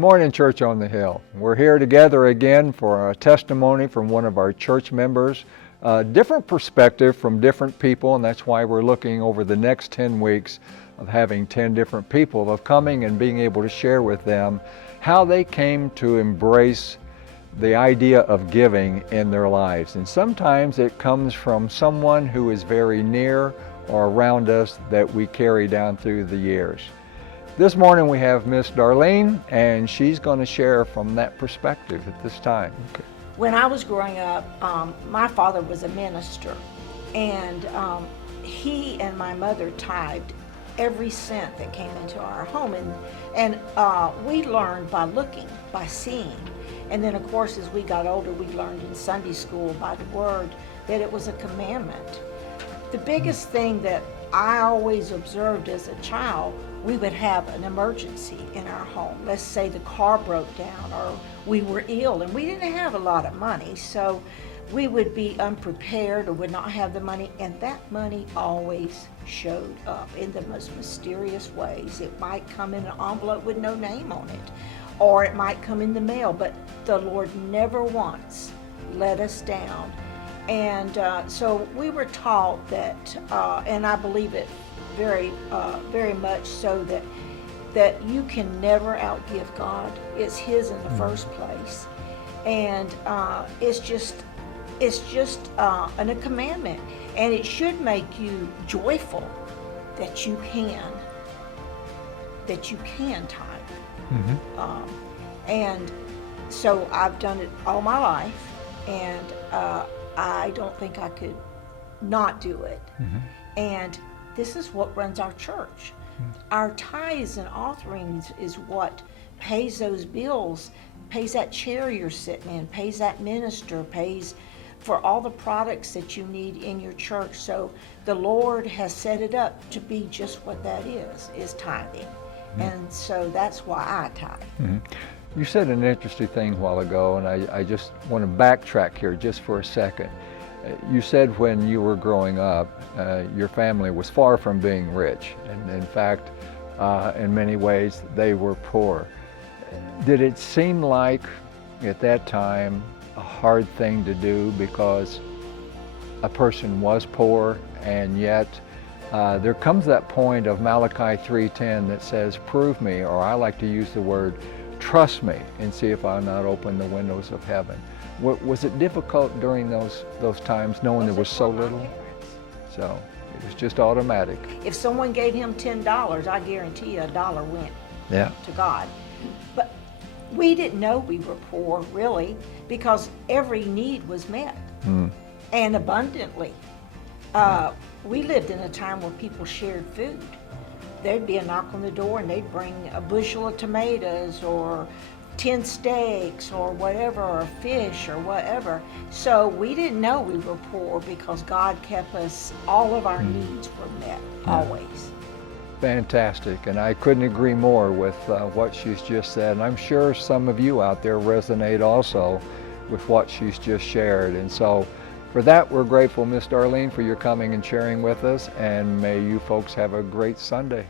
Good morning, Church on the Hill. We're here together again for a testimony from one of our church members. Different perspective from different people, and that's why we're looking over the next 10 weeks of having 10 different people, of coming and being able to share with them how they came to embrace the idea of giving in their lives. And sometimes it comes from someone who is very near or around us that we carry down through the years. This morning we have Miss Darlene, and she's going to share from that perspective at this time. Okay. When I was growing up, my father was a minister, and he and my mother tithed every cent that came into our home, and we learned by looking, by seeing. And then of course as we got older, we learned in Sunday school by the word that it was a commandment. The biggest thing that I always observed as a child, we would have an emergency in our home. Let's say the car broke down or we were ill and we didn't have a lot of money, so we would be unprepared or would not have the money, and that money always showed up in the most mysterious ways. It might come in an envelope with no name on it, or it might come in the mail, but the Lord never once let us down. And so we were taught that, and I believe it very much so, that you can never outgive God. It's His in the first place, and it's just a commandment, and it should make you joyful that you can tithe. Mm-hmm. And so I've done it all my life, and I don't think I could not do it. Mm-hmm. And this is what runs our church. Mm-hmm. Our tithes and offerings is what pays those bills, pays that chair you're sitting in, pays that minister, pays for all the products that you need in your church. So the Lord has set it up to be just what that is tithing. Mm-hmm. And so that's why I tithe. Mm-hmm. You said an interesting thing a while ago, and I just want to backtrack here just for a second. You said when you were growing up, your family was far from being rich, and in fact, in many ways, they were poor. Did it seem like, at that time, a hard thing to do because a person was poor, and yet there comes that point of Malachi 3:10 that says, prove me, or I like to use the word, trust me and see if I'll not open the windows of heaven. Was it difficult during those times, knowing there was so little? So it was just automatic. If someone gave him $10, I guarantee you $1 went to God. But we didn't know we were poor, really, because every need was met, and abundantly. We lived in a time where people shared food. There'd be a knock on the door and they'd bring a bushel of tomatoes or 10 steaks or whatever, or fish or whatever. So we didn't know we were poor because God kept us, all of our needs were met, always. Fantastic, and I couldn't agree more with what she's just said. And I'm sure some of you out there resonate also with what she's just shared. And so for that, we're grateful, Miss Darlene, for your coming and sharing with us, and may you folks have a great Sunday.